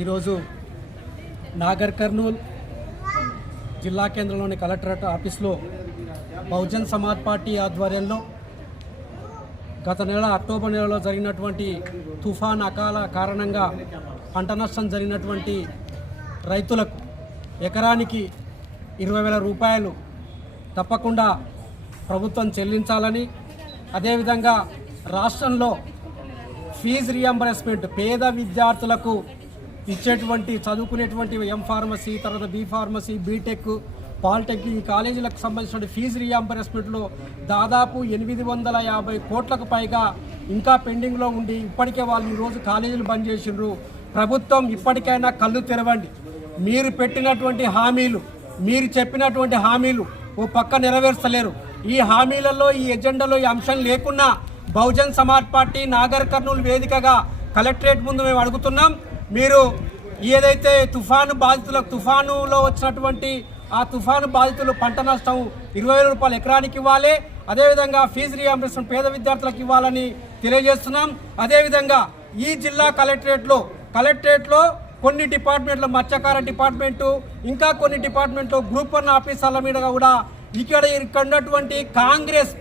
ఈరోజు నాగర్ కర్నూల్ జిల్లా కేంద్రంలోని కలెక్టరేట్ ఆఫీస్లో బహుజన్ సమాజ్ పార్టీ ఆధ్వర్యంలో గత నెల అక్టోబర్ నెలలో జరిగినటువంటి తుఫాన్ అకాల కారణంగా పంట నష్టం జరిగినటువంటి రైతులకు ఎకరానికి 20,000 రూపాయలు తప్పకుండా ప్రభుత్వం చెల్లించాలని, అదేవిధంగా రాష్ట్రంలో ఫీజు రియంబర్స్మెంట్ పేద విద్యార్థులకు ఇచ్చేటువంటి చదువుకునేటువంటి ఎం ఫార్మసీ, తర్వాత బి ఫార్మసీ, బీటెక్, పాలిటెక్నిక్ ఈ కాలేజీలకు సంబంధించిన ఫీజు రియంబర్స్మెంట్లో దాదాపు 850 కోట్లకు పైగా ఇంకా పెండింగ్లో ఉండి ఇప్పటికే వాళ్ళు ఈరోజు కాలేజీలు బంద్ చేసిండ్రు. ప్రభుత్వం ఇప్పటికైనా కళ్ళు తెరవండి. మీరు పెట్టినటువంటి హామీలు, మీరు చెప్పినటువంటి హామీలు ఓ పక్క నెరవేర్చలేరు. ఈ హామీలలో, ఈ ఎజెండాలో ఈ అంశం లేకున్నా బహుజన్ సమాజ్ పార్టీ నాగర్ కర్నూలు వేదికగా కలెక్టరేట్ ముందు మేము అడుగుతున్నాం. మీరు ఏదైతే తుఫానులో వచ్చినటువంటి ఆ తుఫాను బాధితులు పంట నష్టం 20,000 రూపాయలు ఎకరానికి ఇవ్వాలి. అదేవిధంగా ఫీజు రియంబర్స్మెంట్ పేద విద్యార్థులకు ఇవ్వాలని తెలియజేస్తున్నాం. అదేవిధంగా ఈ జిల్లా కలెక్టరేట్లో కొన్ని డిపార్ట్మెంట్లు, మత్స్యకార డిపార్ట్మెంటు, ఇంకా కొన్ని డిపార్ట్మెంట్లు గ్రూప్ 1 ఆఫీసర్ల మీద కూడా ఇక్కడ ఉన్నటువంటి కాంగ్రెస్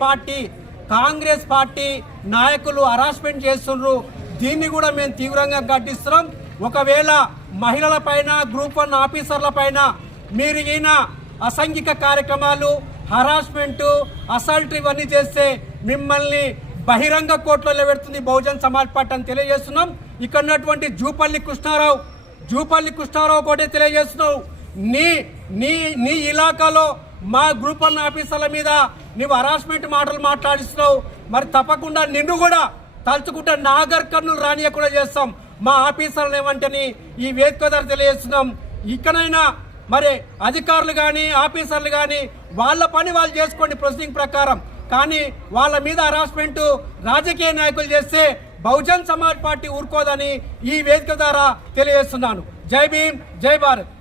పార్టీ నాయకులు హరాస్మెంట్ చేస్తున్నారు. దీన్ని కూడా మేము తీవ్రంగా ఖండిస్తున్నాం. ఒకవేళ మహిళల పైన, గ్రూప్ 1 ఆఫీసర్ల పైన మీరు ఈయన అసాంఘిక కార్యక్రమాలు, హరాస్మెంటు, అసల్ట్ ఇవన్నీ చేస్తే మిమ్మల్ని బహిరంగ కోర్టులో పెడుతుంది బహుజన్ సమాజ్ పార్టీ అని తెలియజేస్తున్నాం. ఇక్కడ ఉన్నటువంటి జూపల్లి కృష్ణారావు కూడా తెలియజేస్తున్నావు. నీ ఇలాకాలో మా గ్రూప్ 1 ఆఫీసర్ల మీద నువ్వు హరాస్మెంట్ మాటలు మాట్లాడిస్తున్నావు. మరి తప్పకుండా నిన్ను కూడా తలుచుకుంటే నాగర్ కర్నూలు రానియకుండా చేస్తాం. మా ఆఫీసర్లు ఏమంటని ఈ వేదిక ద్వారా తెలియజేస్తున్నాం. ఇక్కడైనా మరి అధికారులు కానీ, ఆఫీసర్లు కానీ వాళ్ళ పని వాళ్ళు చేసుకోండి ప్రొసీడింగ్ ప్రకారం. కానీ వాళ్ళ మీద హరాస్మెంట్ రాజకీయ నాయకులు చేస్తే బహుజన్ సమాజ్ పార్టీ ఊరుకోదని ఈ వేదిక ద్వారా తెలియజేస్తున్నాను. జై భీమ్, జై భారత్.